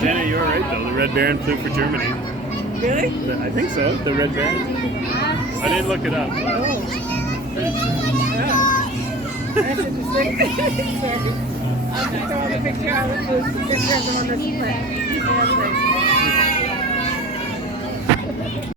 Janet, you were right though. The Red Baron flew for Germany. Really? I think so. The Red Baron. I didn't look it up. But pretty sure. That's interesting. Sorry. I'll just throw the picture out of the picture of the one that's playing.